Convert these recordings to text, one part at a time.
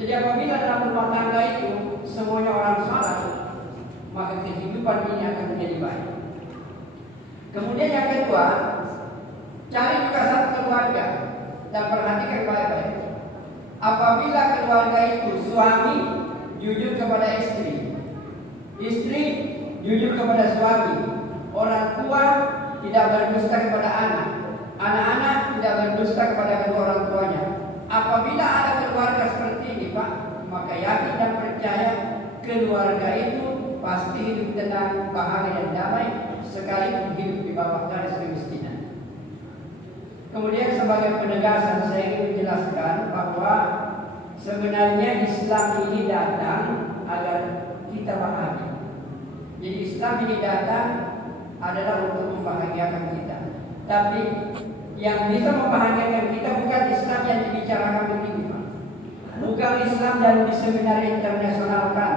Jadi apabila dalam rumah tangga itu semuanya orang salah, maka kehidupan ini akan menjadi baik. Kemudian yang kedua, cari juga satu keluarga dan perhatikan baik-baik. Apabila keluarga itu suami jujur kepada istri, istri jujur kepada suami, orang tua tidak berdusta kepada anak, anak-anak tidak berdusta kepada kedua orang tuanya. Apabila ada keluarga seperti ini, Pak, maka yakin dan percaya keluarga itu pasti hidup tenang, bahagia dan damai, sekalipun hidup di bawah garis kemiskinan. Kemudian sebagai penegasan saya ingin menjelaskan bahwa sebenarnya Islam ini datang agar kita bahagia. Jadi Islam ini datang adalah untuk membahagiakan kita. Tapi yang bisa membahagiakan kita bukan Islam yang dibicarakan begini, Pak. Bukan Islam yang di seminar internasional kan.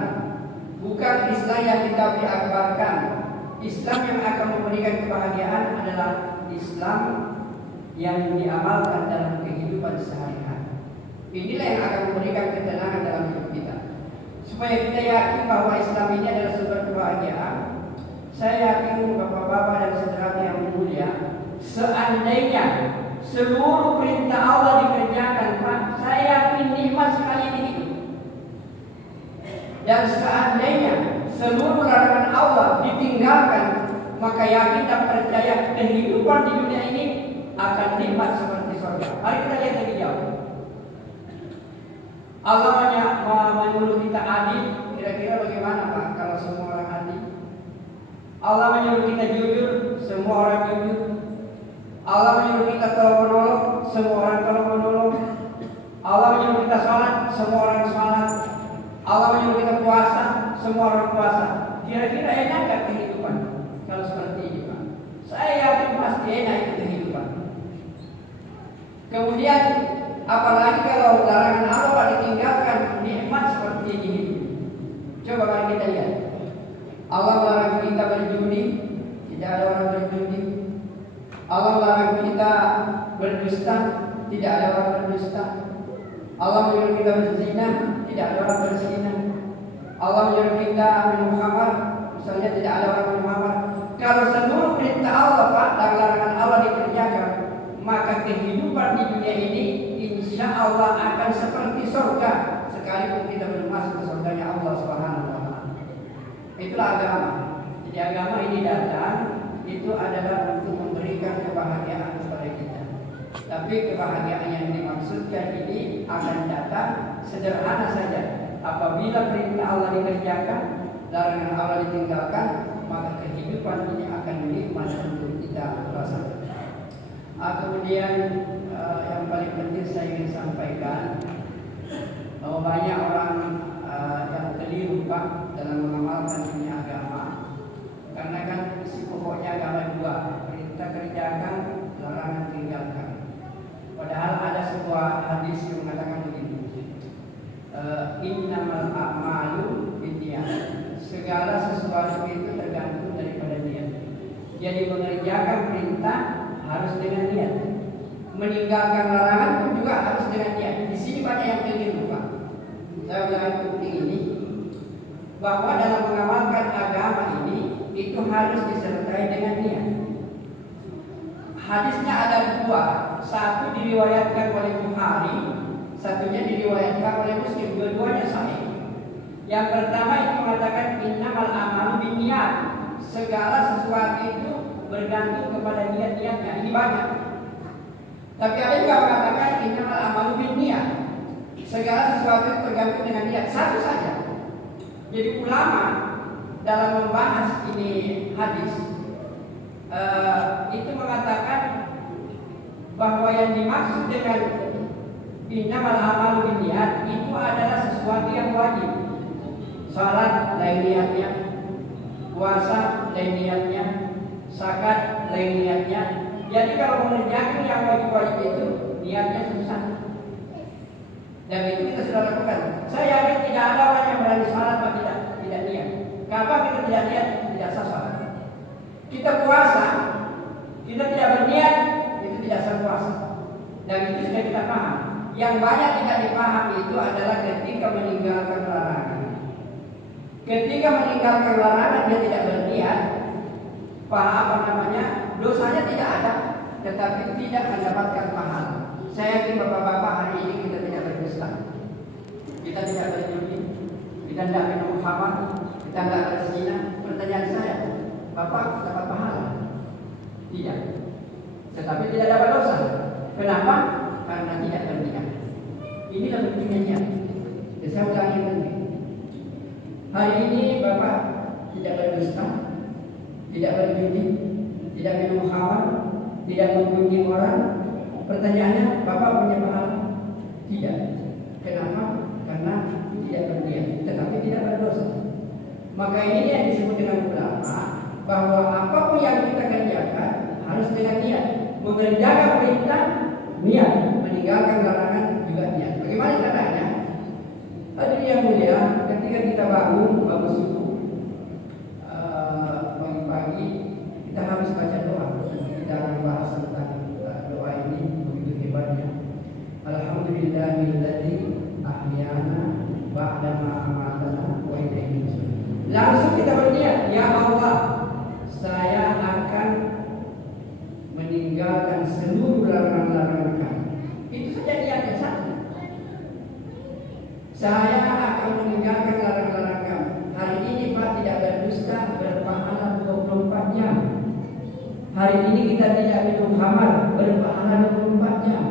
Bukan Islam yang kita akbarkan. Islam yang akan memberikan kebahagiaan adalah Islam yang diamalkan dalam kehidupan sehari-hari. Inilah yang akan memberikan ketenangan dalam hidup kita. Supaya kita yakin bahwa Islam ini adalah sumber kebahagiaan. Saya yakin bapak-bapak dan saudara yang mulia, seandainya seluruh perintah Allah dikerjakan, Pak, saya yakin nikmat sekali ini. Dan seandainya seluruh larangan Allah ditinggalkan, maka yakin dan percaya kehidupan di dunia ini akan nikmat seperti surga. Mari kita lihat lebih jauh. Allah menyuruh kita adil, kira-kira bagaimana, Pak, kalau semua orang adil? Allah menyuruh kita jujur, semua orang jujur. Allah menyuruh kita tolong menolong, semua orang tolong menolong. Allah menyuruh kita salat, semua orang salat. Allah menyuruh kita puasa, semua orang puasa. Kira-kira enak gak kehidupan kalau seperti ini, Pak? Saya yakin pasti enak itu kehidupan. Kemudian apalagi kalau larangan Allah ditinggalkan, nikmat seperti ini. Coba mari kita lihat. Allah melarang kita berjudi, tidak ada orang berjudi. Allah melarang kita berdusta, tidak ada orang berdusta. Allah menyuruh kita berzina, tidak ada orang berzina. Allah menyuruh kita minum khamar, misalnya tidak ada orang minum khamar. Kalau seluruh perintah Allah, Pak, dan larangan Allah dikerjakan, maka kehidupan di dunia ini insya Allah akan seperti surga, sekalipun kita belum masuk ke surganya Allah Subhanahu wa Ta'ala. Itulah agama. Jadi agama ini datang itu adalah untuk memberikan kebahagiaan kepada kita. Tapi kebahagiaan yang dimaksudkan ini akan datang sederhana saja. Apabila perintah Allah dikerjakan, larangan Allah ditinggalkan, maka kehidupan ini akan nikmat untuk kita rasakan. Kemudian yang paling penting saya ingin sampaikan bahwa banyak orang yang keliru, Pak, dalam mengamalkan dunia agama. Karena kan isi pokoknya agama dua, perintah kerjakan, larangan tinggalkan. Padahal ada sebuah hadis yang mengatakan begini, innamal a'malu binniyat. Segala sesuatu itu tergantung daripada niat. Jadi mengerjakan perintah harus dengan niat, meninggalkan larangan pun juga harus dengan niat. Di sini banyak yang keliru, Pak. Saya bilang penting ini bahwa dalam mengamalkan agama ini itu harus disertai dengan niat. Hadisnya ada dua, satu diriwayatkan oleh Bukhari, satunya diriwayatkan oleh Muslim, dua-duanya sahih. Yang pertama itu mengatakan innamal a'malu binniyat, segala sesuatu itu bergantung kepada niat-niatnya. Ini banyak. Tapi ada juga mengatakan innamal a'malu binniyat, segala sesuatu itu bergantung dengan niat. Satu saja. Jadi ulama dalam membahas ini hadis itu mengatakan bahwa yang dimaksud dengan innamal a'malu binniyat itu adalah sesuatu yang wajib. Salat lain niatnya, puasa lain niatnya, zakat lain niatnya. Jadi kalau mengerjakan yang wajib-wajib itu niatnya susah. Dan itu kita sudah lakukan. Saya yakin tidak ada orang yang berani salat tapi tidak niat. Kenapa kita tidak niat? Tidak sah salat. Kita puasa, kita tidak berniat, itu tidak sah puasa. Dan itu sudah kita paham. yang banyak tidak dipahami itu adalah ketika meninggalkan larangan. Ketika meninggalkan larangan dia tidak berniat, dosanya tidak ada, tetapi tidak mendapatkan pahala. Saya yakin bapak-bapak hari ini kita tidak berdusta, kita tidak berjudi, kita tidak minum khamar, kita tidak berzina. Pertanyaan saya, bapak dapat pahala? Tidak. Tetapi tidak dapat dosa. Kenapa? Karena tidak berniat. Inilah pentingnya niat. Saya ulangi penting. Hari ini bapak tidak berdusta, tidak berjudi, tidak minum khamar, tidak mengunjungi orang. Pertanyaannya, bapak punya pahala? Tidak. Kenapa? Karena tidak berniat, tetapi tidak berdosa. Maka ini yang disebut dengan ulama, bahwa apapun yang kita kerjakan harus dengan niat. Mengerjakan perintah, niat. Meninggalkan larangan juga niat. Bagaimana caranya? Hadirin yang mulia, ketika kita bangun subuh, pagi-pagi kita harus baca doa. Kita akan bahas tentang doa ini begitu hebatnya. Alhamdulillahilladzi ahyana ba'da ma amatana wa ilaihi nusyur. Langsung kita berniat, ya Allah, saya akan meninggalkan seluruh larangan-larangan Kamu. Itu saja niatnya satu. Saya akan meninggalkan larangan-larangan Kamu. Hari ini Pak tidak berdusta, berpahala 24 jam. Hari ini kita tidak minum khamar, berpahala 24 jam.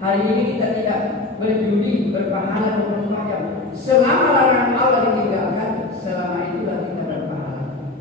Hari ini kita tidak berjudi, berpahala 24 jam. Selama larangan Allah ditinggalkan, selama itulah